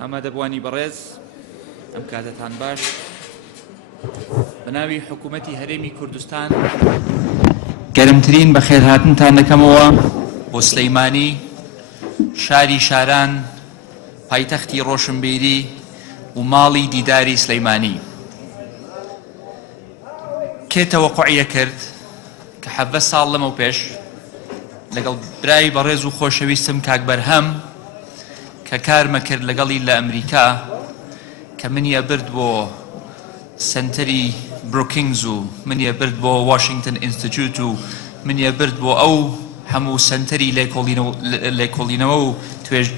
ئامادەبوانی بەڕێز ئەم کاتتان باش بەناوی حکوومەتی هەرێمی کوردستان گەرمترین بەخێرهاتنتان دەکەمەوە بۆ سلەیمانی شاری شاران پایتەختی ڕۆشنبیری و ماڵی دیداری سلەیمانی کێ تەوەقوعیە کرد کە 17 ساڵ لەمەو پێش لەگەڵ برای بەڕێز و خۆشەویستم کاک بەرهەم کە کارمە کرد لەگەڵی لە ئەمریکا کە منیە برد بۆ سنتەری بروکینگز و منیە برد بۆ واشنگتن ئینستیتیوت و منیە برد بۆ ئەو هەموو سنتەری لێکۆڵینەوە و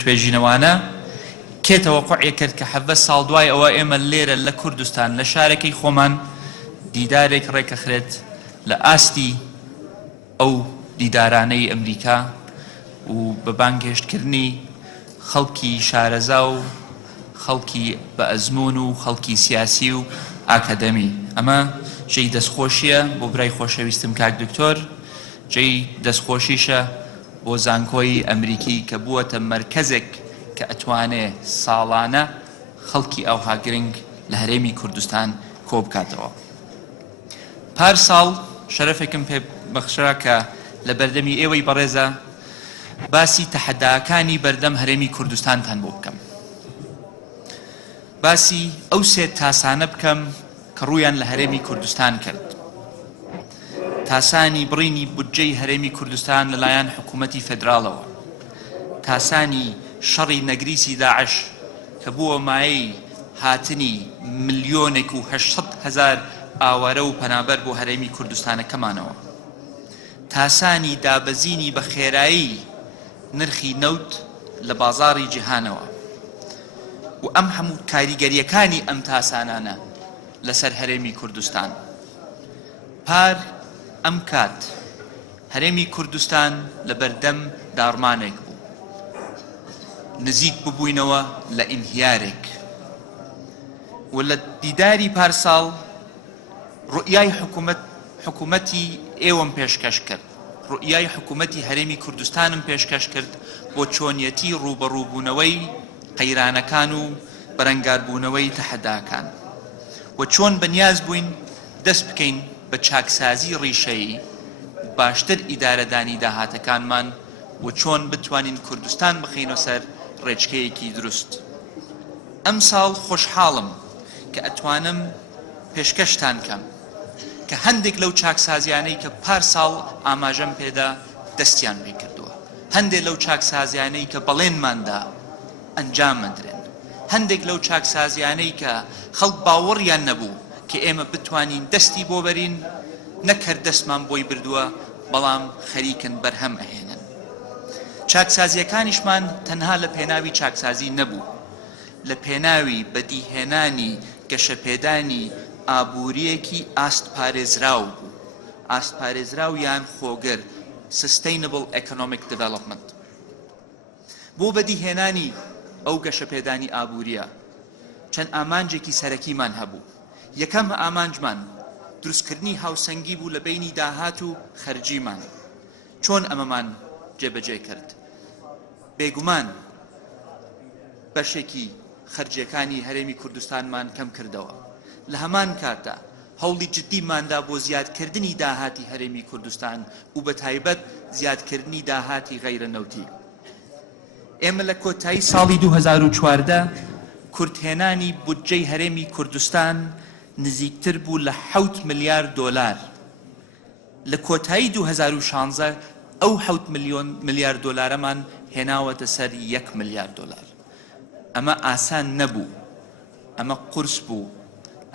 توێژینەوانە کێ تەوەقوعی کرد کە 17 ساڵ دوای ئەوە ئێمە لێرە لە کوردستان لە شارەکەی خۆمان دیدارێک ڕێکەخرێت لە ئاستی ئەو دیدارانەی ئەمریکا و بە بانگهێشتکردنی خەڵکی شارەزا و خەڵکی بە ئەزمون و خەڵکی سیاسی و ئاکادەمی ئەمە جێی دەستخۆشیە بۆ برای خۆشەویستم کاک دکتۆر جێی دەستخۆشیشە بۆ زانکۆی ئەمریکی کە بووەتە مرکزێک کە ئەتوانێ ساڵانە خەڵکی ئەوها گرنگ لە هەرێمی کوردستان کۆ بکاتەوە. پار ساڵ شەرەفێکم پێ بەخشرا کە لە بەردەمی ئێوەی بەڕێزە باسی تەحەداکانی بەردەم هەرێمی کوردستانتان بۆ بکەم. باسی ئەو سێ تاسانە بکەم کە ڕوویان لە هەرێمی کوردستان کرد. تاسانی بڕینی بودجەی هەرێمی کوردستان لەلایەن حکوومەتی فێدراڵەوە، تاسانی شەڕی نەگریسی داعش کە بووە مایەی هاتنی 1,800,000 ئاوارە و پەنابەر بۆ هەرێمی کوردستانەکەمانەوە، تاسانی دابەزینی بە خێرایی نرخی نەوت لە بازاڕی جیهانەوە و ئەم هەموو کاریگەریەکانی ئەم تاسانانە لەسەر هەرێمی کوردستان. پار ئەم کات هەرێمی کوردستان لە بەردەم داڕمانێک بوو، نزیک ببووینەوە لە ئینهیارێک و لە دیداری پارساڵ ڕوئیای حکوومەتی ئێوەم پێشکەش کرد، ڕوئیای حکوومەتی هەرێمی کوردستانم پێشکەش کرد بۆ چۆنیەتی ڕوبەڕووبوونەوەی قەیرانەکان و بەرەنگاربوونەوەی تەحەداکان و چۆن بەنیاز بووین دەست بکەین بە چاکسازی ڕیشەیی باشتر ئیدارەدانی داهاتەکانمان و چۆن بتوانین کوردستان بخەینە سەر ڕێچکەیەکی دروست. ئەم ساڵ خۆشحاڵم کە ئەتوانم پێشکەشتان کەم کە هەندێک لەو چاکسازیانەی کە پار ساڵ ئاماژەم پێدا دەستیان پێ کردووە، هەندێک لەو چاکسازیانەی کە بەڵێنماندا ئەنجام مەدرێن، هەندێک لەو چاکسازیانەی کە خەڵک باوەڕیان نەبوو کە ئێمە بتوانین دەستی بۆ بەرین نەکرد دەستمان بۆی بردووە بەڵام خەریکن بەرهەم ئەهێنن. چاکسازیەکانیشمان تەنها لە پێناوی چاکسازی نەبوو، لە پێناوی بەدیهێنانی گەشەپێدانی ئابووریەکی ئاست پارێزراو بوو، ئاست پارێزراو یان خۆگر Sustainable Economic Development. بۆ بەدیهێنانی ئەو گەشەپێدانی ئابووریە چەند ئامانجێکی سەرەکیمان هەبوو. یەکەم ئامانجمان دروستکردنی هاوسەنگی بوو لە بینی داهات و خەرجیمان. چۆن ئەمەمان جێبەجێ کرد؟ بێگومان بەشێکی خەرجیەکانی هەرێمی کوردستانمان کەم کردەوە. لە هەمان کاتدا هەوڵی جدیماندا بۆ زیادکردنی داهاتی هەرێمی کوردستان و بە تایبەت زیادکردنی داهاتی غەیرەنەوتی. ئێمە لە کۆتایی ساڵی 2014 کورتهێنانی بودجەی هەرێمی کوردستان نزیکتر بوو لە 7 ملیارد دۆلار. لە کۆتایی 2016 ئەو 7 ملیارد دۆلارەمان هێناوەتە سەر 1 ملیارد دۆلار. ئەمە ئاسان نەبوو، ئەمە قورس بوو،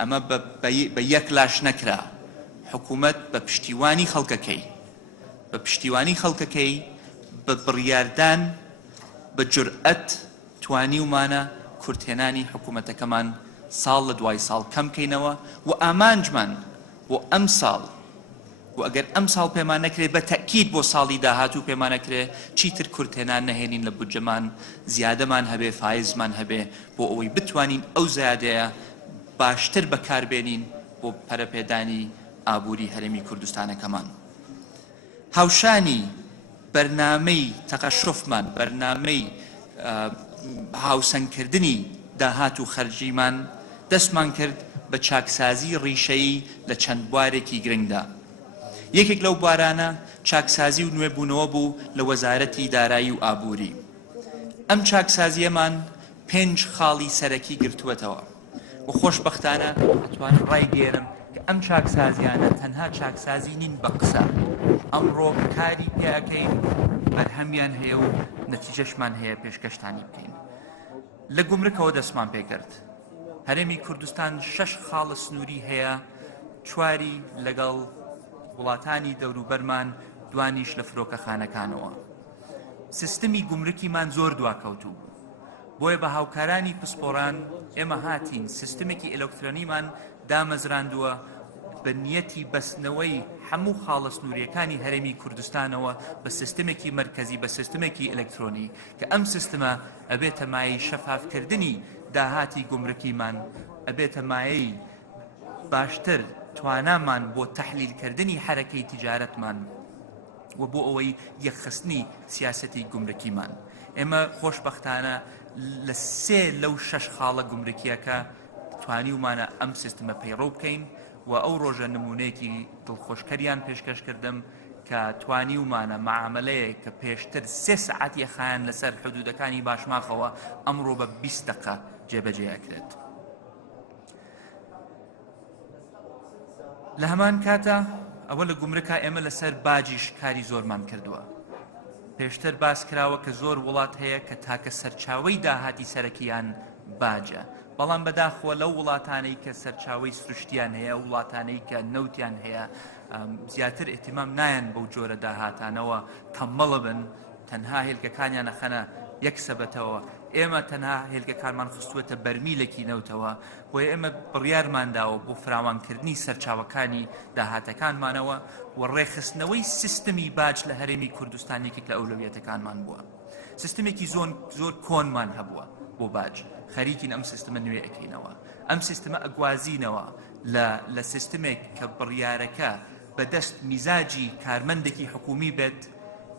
ئەمە بە یەک لاش نەکرا. حکوومەت بە پشتیوانی خەڵکەکەی بە بڕیاردان بە جورئەت توانیومانە کورتهێنانی حکوومەتەکەمان ساڵ لە دوای ساڵ کەم کەینەوە و ئامانجمان بۆ ئەم ساڵ و ئەگەر ئەم ساڵ پێمان نەکرێت بە تەکید بۆ ساڵی داهاتوو پێمان نەکرێت چیتر کورتهێنان نەهێنین لە بودجەمان، زیادەمان هەبێ، فایزمان هەبێ بۆ ئەوەی بتوانین ئەو زیادەیە باشتر بەکاربێنین بۆ پەرەپێدانی ئابووری هەرێمی کوردستانەکەمان. هاوشانی بەرنامەی تەقەشوفمان، بەرنامەی هاوسەنگکردنی داهات و خەرجیمان دەستمان کرد بە چاکسازی ڕیشەیی لە چەند بوارێکی گرنگدا. یەکێک لەو بوارانە چاکسازی و نوێبوونەوە بوو لە وەزارەتی دارایی و ئابووری. ئەم چاکسازیەمان 5 خاڵی سەرەکی گرتووەتەوە و خۆشبەختانە ئەتوانم ڕایگەێنم کە ئەم چاکسازیانە تەنها چاکسازی نین بە قسە، ئەمڕۆ کاری پێەکەین، بەرهەمیان هەیە و نەتیجەشمان هەیە پێشکەشتانی بکەین. لە گومرکەوە دەستمان پێکرد. هەرێمی کوردستان 6 خاڵە سنووری هەیە، 4 لەگەڵ وڵاتانی دەوروبەرمان، دوانیش لە فرۆکەخانەکانەوە. سیستمی گومرکیمان زۆر دواکەوتوو بوو، بۆیە بە هاوکارانی پسپۆران ئێمە هاتین سیستمێکی ئەلکترۆنیمان دامەزراندووە بە نیەتی بەستنەوەی هەموو خاڵە سنووریەکانی هەرێمی کوردستانەوە بە سیستمێکی مرکزی، بە سیستمێکی ئەلکترۆنی کە ئەم سیستمە ئەبێتە مایەی شەفافکردنی داهاتی گومرکیمان، ئەبێتە مایەی باشتر توانامان بۆ تەحلیلکردنی حرەکەی تیجارەتمان و بۆ ئەوەی یەکخستنی سیاسەتی گومرکیمان. ئێمە خۆشبەختانە لە 3 لەو 6 خاڵە گومرکیەکە توانیومانە ئەم سیستمە پەیڕەو بکەین و ئەو ڕۆژە نمونەیەکی دڵخۆشکەریان پێشکەش کردم کە توانیومانە معاملەیەک کە پێشتر 3 سەعاتی خایەن لەسەر حدودەکانی باشماخەوە ئەمڕۆ بە 20 دقە جێبەجێەکرێت. لە هەمان کاتە ئەوە لە گومرکە ئێمە لەسەر باجیش کاری زۆرمان کردووە. پێشتر باس کراوە کە زۆر وڵات هەیە کە تاکە سەرچاوەی داهاتی سەرەکییان باجە، بەڵام بەداخۆ لەو وڵاتانەی کە سەرچاوەی سروشتیان هەیە، وڵاتانەی کە نەوتیان هەیە، زیاتر ئێتیمام نایەن بەو جۆرە داهاتانەوە تەمەڵە بن، تەنها هێلکەکانیان نەخەنە یەک سەبەتەوە. ئێمە تەنها هێلکەکانمان خستووەتە بەرمیلێکی نەوتەوە، بۆیە ئێمە بڕیارمانداوە بۆ فراوانکردنی سەرچاوەکانی داهاتەکانمانەوە و ڕێخستنەوەی سیستمی باج لە هەرێمی کوردستانێکێک لە ئەولویەتەکانمان بووە. سیستمێکی زۆر کۆنمان هەبووە بۆ باج، خەریکین ئەم سیستمە نوێ ئەکەینەوە. ئەم سیستمە ئەگوازینەوە لە سیستمێک کە بڕیارەکە بەدەست میزاجی کارمەندێکی حکومی بێت،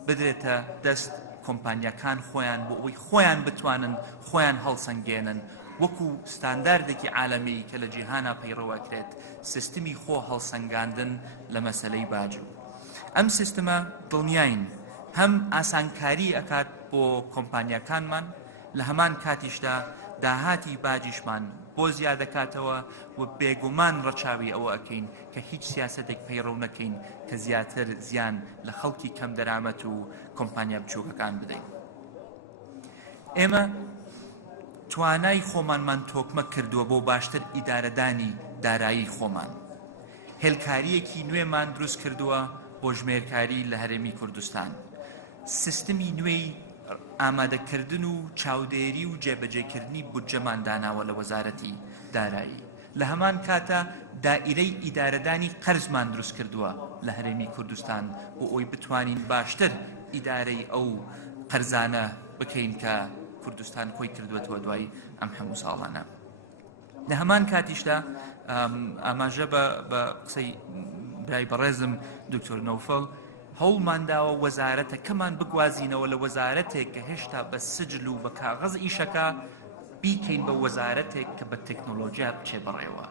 بدرێتە دەست کۆمپانیەکان خۆیان بۆ ئەوەی خۆیان بتوانن خۆیان هەڵسەنگێنن، وەکو ستانداردێکی عالەمی کە لە جیهانا پەیڕەوەکرێت، سیستمی خۆ هەڵسەنگاندن لە مەسەلەی باجو. ئەم سیستمە دڵنیاین هەم ئاسانکاری ئەکات بۆ کۆمپانیەکانمان، لە هەمان کاتیشدا داهاتی باجیشمان بۆ زیادەکاتەوە و بێگومان ڕەچاوی ئەوە ئەکەین کە هیچ سیاسەتێک پەیڕەو نەکەین کە زیاتر زیان لە خەڵکی کەم دەرامەت و کۆمپانیا بچووکەکان بدەین. ئێمە توانای خۆمانمان تۆکمە کردووە بۆ باشتر ئیدارەدانی دارایی خۆمان. هێلکاریەکی نوێمان دروست کردووە بۆ ژمێرکاری لە هەرێمی کوردستان. سیستمی نوێی ئامادەکردن و چاودێری و جێبەجێکردنی بودجەمان داناوە لە وەزارەتی دارایی. لە هەمان کاتە دائیرەی ئیدارەدانی قەرزمان دروست کردووە لە هەرێمی کوردستان بۆ ئەوی بتوانین باشتر ئیدارەی ئەو قەرزانە بکەین کە کوردستان خۆی کردوێتەوە دوای ئەم هەموو ساڵانە. لە هەمان کاتیشدا ئاماژە بە قسەی برای بەڕێزم دکتۆر نەوفەڵ هەوڵمانداوە وەزارەتەکەمان بگوازینەوە لە وەزارەتێک کە هێشتا بە سجل و بە کاغەز ئیشەکە بیکەین بە وەزارەتێک کە بە تەکنۆلۆژیا بچێ بەڕێوە،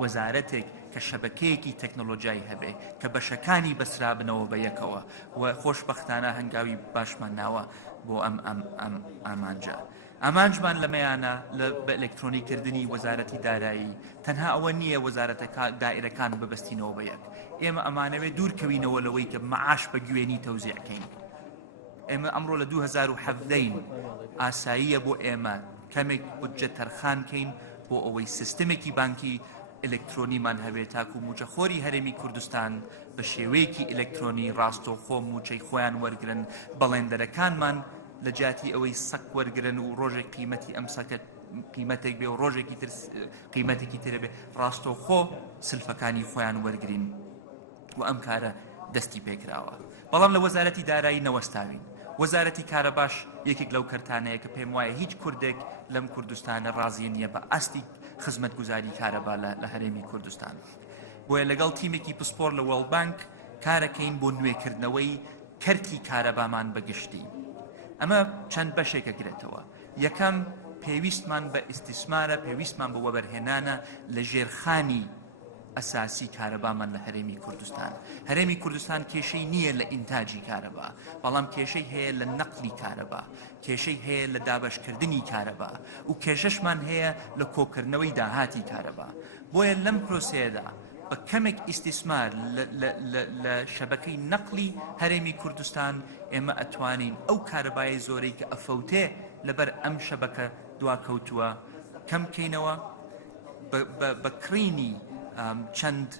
وەزارەتێک کە شەبەکەیەکی تەکنۆلۆژیای هەبێ کە بەشەکانی بەسرابنەوە بە یەکەوە و خۆشبەختانە هەنگاوی باشمان ناوە بۆ ئەم ئامانجە. ئامانجمان لەمەیانە بە ئەلکترۆنیکردنی وەزارەتی دارایی تەنها ئەوە نییە وەزارەتەکە دائیرەکان ببەستینەوە بە یەک. ئێمە ئەمانەوێت دوورکەوینەوە لەوەی کە مەعاش بە گوێنی تەوزیعکەین. ئێمە ئەمڕۆ لە 2017 ئاساییە بۆ ئێمە کەمێک بودجە تەرخانکەین بۆ ئەوەی سیستمێکی بانکی ئەلکترۆنیمان هەبێت تاکو موچەخۆری هەرێمی کوردستان بە شێوەیەکی ئەلکترۆنی ڕاستۆخۆ موچەی خۆیان وەرگرن، بەڵێندەرەکانمان لە جاتی ئەوەی سەک وەرگرن و ڕۆژێک قیمەتی ئەم سەکە قیمەتێک بێ و ڕۆژێکی تر قیمەتێکی ترە بێ، ڕاستۆخۆ سلفەکانی خۆیان وەرگرین و ئەم کارە دەستی پێکراوە. بەڵام لە وەزارەتی دارایی نەوەستاوین. وەزارەتی کارەباش یەکێک لەو کەرتانەیە کە پێم وایە هیچ کوردێک لەم کوردستانە ڕازی نییە بە ئاستی خزمەتگوزاری کارەبا لە هەرێمی کوردستان. بۆیە لەگەڵ تیمێکی پسپۆر لە وەڵد بانک کارەکەین بۆ نوێکردنەوەی کەرتی کارەبامان بەگشتی. ئەمە چەند بەشێکە گرێتەوە. یەکەم پێویستمان بە ئیستیسمارە، پێویستمان بە وەبەرهێنانە لە ژێرخانی ئەساسی کارەبامان لە هەرێمی کوردستان. هەرێمی کوردستان کێشەی نییە لە ئینتاجی کارەبا، بەڵام کێشەی هەیە لە نەقلی کارەبا، کێشەی هەیە لە دابەشکردنی کارەبا و کێشەشمان هەیە لە کۆکردنەوەی داهاتی کارەبا. بۆیە لەم پرۆسەیەدا بە کەمێک ئیستیسمار لە شەبەکەی نەقلی هەرێمی کوردستان ئێمە ئەتوانین ئەو کارەبای زۆرەی کە ئەفەوتێ لەبەر ئەم شەبەکە دواکەوتووە کەم بکەینەوە بە کڕینی چەند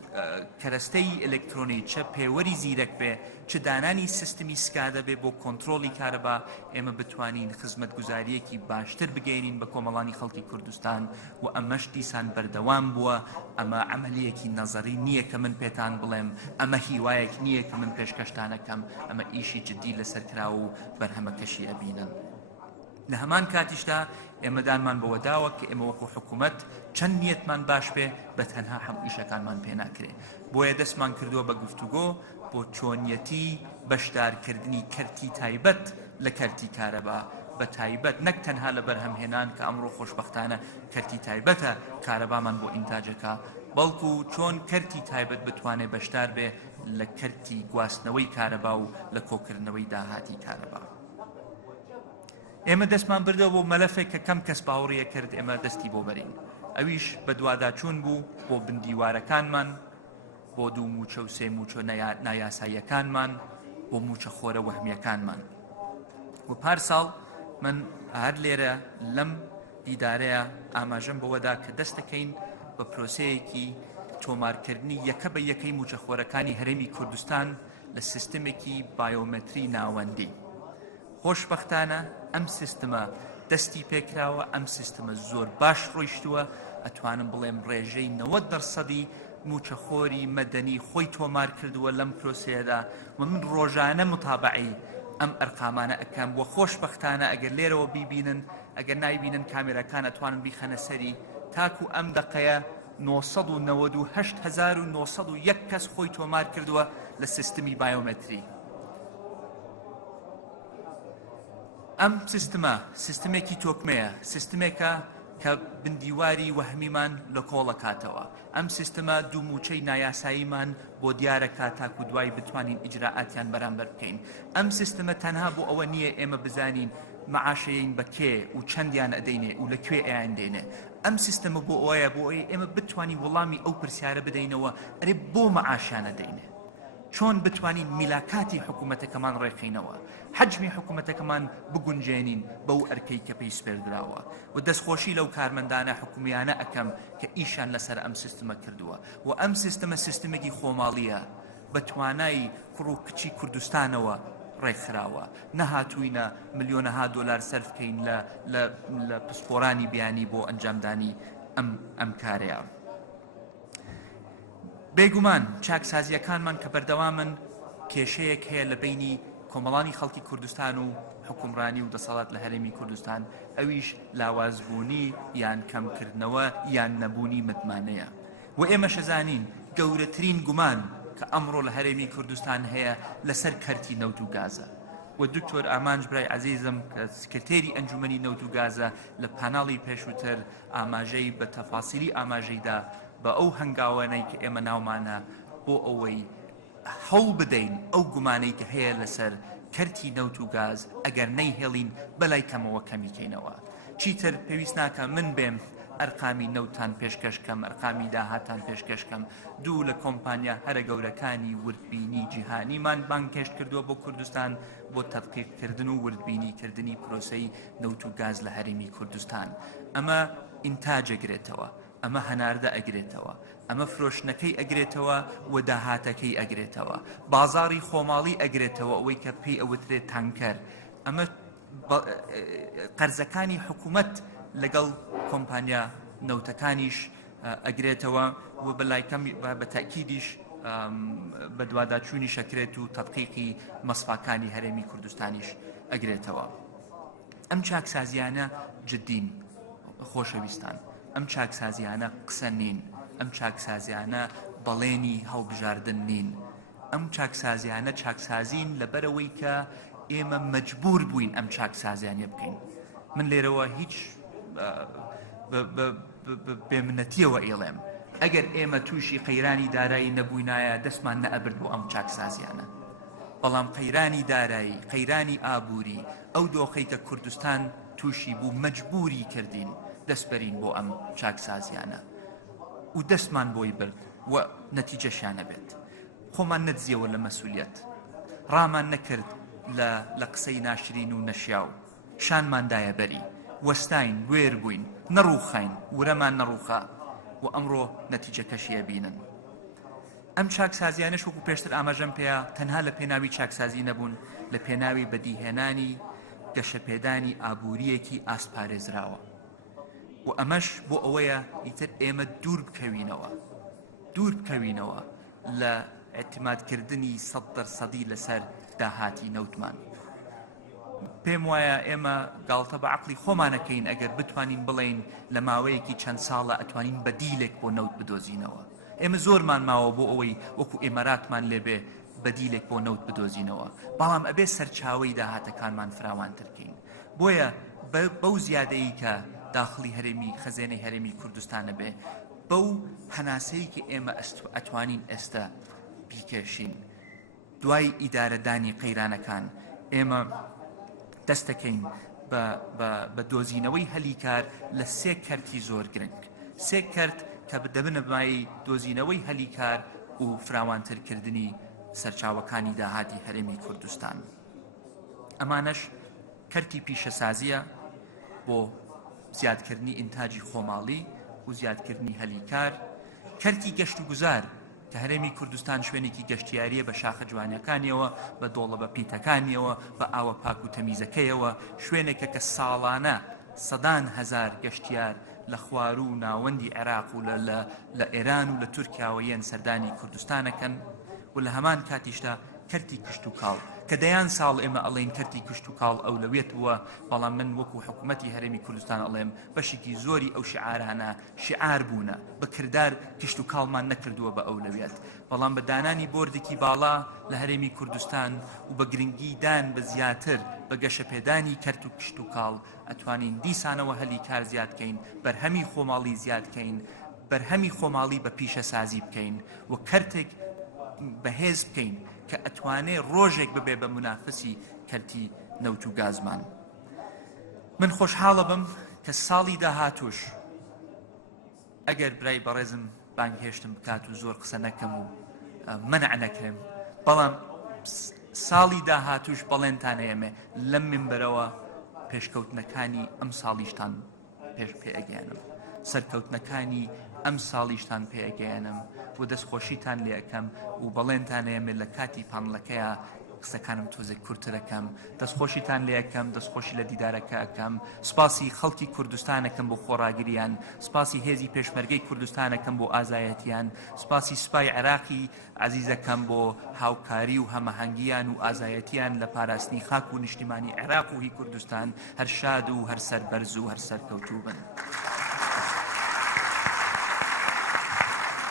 کەرەستەی ئەلکترۆنی چە پێوەری زیرەک بێ چ دانانی سیستمی سکادە بێ بۆ کۆنتترۆلی کارەبا ئێمە بتوانین خزمەتگوزاریەکی باشتر بگەینین بە کۆمەڵانی خەڵکی کوردستان و ئەمەش دیسان بەردەوام بووە. ئەمە عملیەکی نەزەری نییە کە من پێتان بڵێم، ئەمە هیوایەک نییە کە من پێشکەشتانەکەم، ئەمە ئیشی جددی لەسەرکراوە و بەرهەمەکەشی ئەبینن. لە هەمان کاتیشدا ئێمەدانمان بەوە داوە کە ئێمە وەکو حکوومەت چەند نیەتمان باش بێ بە تەنها هەموو ئیشەکانمان پێ ناکرێ. بۆیە دەستمان کردووە بە گفتوگۆ بۆ چۆنیەتی بەشدارکردنی کەرتی تایبەت لە کەرتی کارەبا، بە تایبەت نەک تەنها لە بەرهەمهێنان کە ئەمڕۆ خۆشبەختانە کەرتی تایبەتە کارەبامان بۆ ئینتاجەکە، بەڵکو چۆن کەرتی تایبەت بتوانێت بەشدار بێ لە کەرتی گواستنەوەی کارەبا و لە کۆکردنەوەی داهاتی کارەبا. ئێمە دەستمان بردەوە بۆ مەلەفێک کە کەم کەس باوەڕیە کرد ئێمە دەستی بۆ بەرین. ئەویش بە دوواداچوون بوو بۆ بندیوارەکانمان، بۆ دوو موچە و سێ موچە نایاساییەکانمان، بۆ موچە خۆرە وەهمیەکانمان. و پارساڵ من هەر لێرە لەم دیدارەیە ئاماژەم بەوەدا کە دەست دەکەین بە پرۆسەیەکی تۆمارکردنی یەکە بە یەکەی موچە خۆرەکانی هەرێمی کوردستان لە سیستمێکی بایۆمەتری ناوەندی. خۆشبەختانە ئەم سیستمە دەستی پێکراوە، ئەم سیستمە زۆر باش ڕۆیشتووە، ئەتوانم بڵێم ڕێژەی 90% موچەخۆری مەدەنی خۆی تۆمار کردووە لەم پرۆسەیەدا و من ڕۆژانە متابعی ئەم ئەرقامانە ئەکەم. وە خۆشبەختانە ئەگەر لێرەوە بیبینن، ئەگەر نایبینن کامێرەکان ئەتوانن بیخەنە سەری، تاکو ئەم دقەیە 998,901 کەس خۆی تۆمار کردووە لە سیستمی بایۆمەتری. ئەم سیستمێکی تۆکمەیە، سیستمێکە کە بندیواری وەهمیمان لە کۆڵەکاتەوە. ئەم سیستمە دوو موچەی نایاساییمان بۆ دیارەکە تاکو دوای بتوانین ئیجراعاتیان بەرامبەر بکەین. ئەم سیستمە تەنها بۆ ئەوە نییە ئێمە بزانین معاشەیەین بە کێ و چەندیان ئەدەینێ و لەکوێ ئەیان دێنێ. ئەم سیستمە بۆ ئەوەیە بۆ ئێمە بتوانین وەڵامی ئەو پرسیارە بدەینەوە ئەرێ بۆ معاشیانە دەینێ، چۆن بتوانین میلاکاتی حکوومەتەکەمان ڕێکخینەوە، حەجمی حکوومەتەکەمان بگونجێنین بەو ئەرکەی کە پێی سپێردراوە و دەستخۆشی لەو کارمەندانە حکومیانە ئەکەم کە ئیشان لەسەر ئەم سیستمە کردووە. و ئەم سیستمە سیستمێکی خۆماڵیە، بە توانای کوڕ و کچی کوردستانەوە ڕێکخراوە، نەهاتووینە ملیۆنەها دۆلار سەرف بکەین لە پسپۆرانی بیانی بۆ ئەنجامدانی ئەم کارەیە. بێگومان چاکسازیەکانمان کە بەردەوامن کێشەیەک هەیە لە بینی کۆمەڵانی خەڵکی کوردستان و حکومڕانی و دەسەڵات لە هەرێمی کوردستان، ئەویش لاوازبوونی یان کەمکردنەوە یان نەبوونی متمانەیە. و ئێمە شەزانین گەورەترین گومان کە ئەمڕۆ لە هەرێمی کوردستان هەیە لەسەر کەرتی نەوت و گازە. و دکتۆر ئامانج برای عەزیزم کە سکرتێری ئەنجومەنی نەوت و گازە لە پاناڵی پێشووتر ئاماژەی بە تەفاسیلی ئاماژەیدا بە ئەو هەنگاوانەی کە ئێمە ناومانە بۆ ئەوەی هەوڵ بدەین ئەو گومانەی کە هەیە لەسەر کەرتی نەوت و گاز ئەگەر نەیهێڵین بەلای کەمەوە کەمیکەینەوە. چیتر پێویست ناکە من بێم ئەرقامی نەوتان پێشکەشکەم، ئەرقامی داهاتان پێشکەشکەم. دوو لە کۆمپانیا هەرە گەورەکانی وردبینی جیهانیمان بانگهێشت کردووە بۆ کوردستان بۆ تەدقیقکردن و وردبینیکردنی پرۆسەی نەوت و گاز لە هەرێمی کوردستان. ئەمە ئینتاج ئەگرێتەوە، ئەمە هەناردە ئەگرێتەوە، ئەمە فرۆشتنەکەی ئەگرێتەوە و داهاتەکەی ئەگرێتەوە، بازاڕی خۆماڵی ئەگرێتەوە ئەوەی کە پێی ئەوترێت تانکەر. ئەمە قەرزەکانی حکوومەت لەگەڵ کۆمپانیا نەوتەکانیش ئەگرێتەوە و بە تاکیدیش بە دوواداچوونی شەکرێت و تەدقیقی مەسفاکانی هەرێمی کوردستانیش ئەگرێتەوە. ئەم چاکسازیانە جددین خۆشەویستان، ئەم چاکسازیانە قسە نین، ئەم چاکسازیانە بەڵێنی هەڵبژاردن نین، ئەم چاکسازیانە چاکسازین لەبەرەوەی کە ئێمە مەجبور بووین ئەم چاکسازیانە بکەین. من لێرەوە هیچ بێمنەتیەوە ئێڵێم ئەگەر ئێمە تووشی قەیرانی دارایی نەبووینایە دەستمان نەئەبرد بۆ ئەم چاکسازیانە. بەڵام قەیرانی دارایی، قەیرانی ئابووری، ئەو دۆخەی کە کوردستان تووشی بوو مەجبوری کردین دەستبەرین بۆ ئەم چاکسازیانە و دەستمان بۆی برد و نەتیجەشیانە بێت. خۆمان نەدزیەوە لە مەسئولیەت، ڕامان نەکرد لە قسەی ناشرین و نەشیاو، شانماندایە بەری، وەستاین، وێر بووین، نەڕووخاین، ورەمان نەڕووخا و ئەمڕۆ نەتیجەکەشیە بینن. ئەم چاکسازیانەش وەکو پێشتر ئاماژەم پێیە تەنها لە پێناوی چاکسازی نەبوون، لە پێناوی بەدیهێنانی گەشەپێدانی ئابووریەکی ئاسپارێزراوە و ئەمەش بۆ ئەوەیە ئیتر ئێمە دوور بکەوینەوە لە ئێتیمادکردنی 100% لەسەر داهاتی نەوتمان. پێم وایە ئێمە گاڵتە بە عەقڵی خۆمانەکەین ئەگەر بتوانین بڵێین لە ماوەیەکی چەند ساڵە ئەتوانین بەدیلێک بۆ نەوت بدۆزینەوە. ئێمە زۆرمان ماوە بۆ ئەوەی وەکو ئێمەراتمان لێبێ بەدیلێک بۆ نەوت بدۆزینەوە، بەڵام ئەبێ سەرچاوەی داهاتەکانمان فراوانترکەین. بۆیە بەو زیادەیی کە داخلی هەرێمی خەزێنەی هەرێمی کوردستانە بێ، بەو هەناسەی کە ئێمە ئەتوانین ئێستا بیکێشین دوای ئیدارەدانی قەیرانەکان، ئێمە دەستەکەین بە دۆزینەوەی هەلیکار لە 3 کەرتی زۆر گرنگ، 3 کەرت کە دەبنە بمایی دۆزینەوەی هەلیکار و فراوانترکردنی سەرچاوەکانی داهاتی هەرێمی کوردستان. ئەمانەش کەرتی پیشەسازیە بۆ زیادکردنی ئینتاجی خۆماڵی و زیادکردنی هەلیکار، کەرتی گەشت و گوزار کە هەرێمی کوردستان شوێنێکی گەشتیاریە بە شاخە جوانەکانیەوە، بە دۆڵە بە پیتەکانیەوە، بە ئاوە پاک و تەمیزەکەیەوە، شوێنێکە کە ساڵانە سەدان هەزار گەشتیار لە خوار و ناوەندی عێراق و لە ئێران و لە تورکیاوە یەن سەردانی کوردستانەکەن و لە هەمان کاتیشدا کەرتی کشت و کاڵ کە دەیان ساڵ ئێمە ئەڵێن کەرتی کشت و کاڵ ئەولەوێتەوە، بەڵام من وەکو حکوومەتی هەرێمی کوردستان ئەڵێم بەشێکی زۆری ئەو شعارانە شعار بوونە، بە کردار کشت و کاڵمان نەکردووە بە ئەولەوێت، بەڵام بە دانانی بۆردێکی باڵا لە هەرێمی کوردستان و بە گرنگی دان بە زیاتر بە گەشەپێدانی کەرت و کشت و کاڵ ئەتوانین دیسانەوە هەلی کار زیادکەین، بەرهەمی خۆماڵی زیادکەین، بەرهەمی خۆماڵی بە پیشەسازی بکەین و کەرتێک بەهێز بکەین کە ئەتوانێ ڕۆژێک ببێ بە منافسی کەرتی نەوت و گازمان. من خۆشحاڵە بم کە ساڵی داهاتوش ئەگەر برای بەڕێزم بانگهێشتم بکات و زۆر قسە نەکەم و منع نەکرم، بەڵام ساڵی داهاتوش بەڵێنتان ئێمە لەم منبەرەوە پێشکەوتنەکانی ئەم ساڵیشتان پێئەگەیاندم، سەرکەوتنەکانی ئەم ساڵیشتان پێئەگەیاندم و دەستخۆشیتان لێ ئەەکەم و بەڵێنتان ئێمە لە کاتی پانڵەکەیە قسەکانم تۆزێک کورتترەکەم، دەستخۆشیتان لێ ئەەکەم، دەستخۆشی لە دیدارەکە ئەەکەم، سپاسی خەڵکی کوردستانەکەم بۆ خۆڕاگریان، سپاسی هێزی پێشمەرگەی کوردستانەکەم بۆ ئازایەتیان، سپاسی سوپای عێراقی عەزیزەکەم بۆ هاوکاری و هەمەهەنگیان و ئازایەتیان لە پاراستنی خاک و نیشتیمانی عێراق و هی کوردستان. هەر شاد و هەر سەربەرز و هەر سەرکەوتوو بن.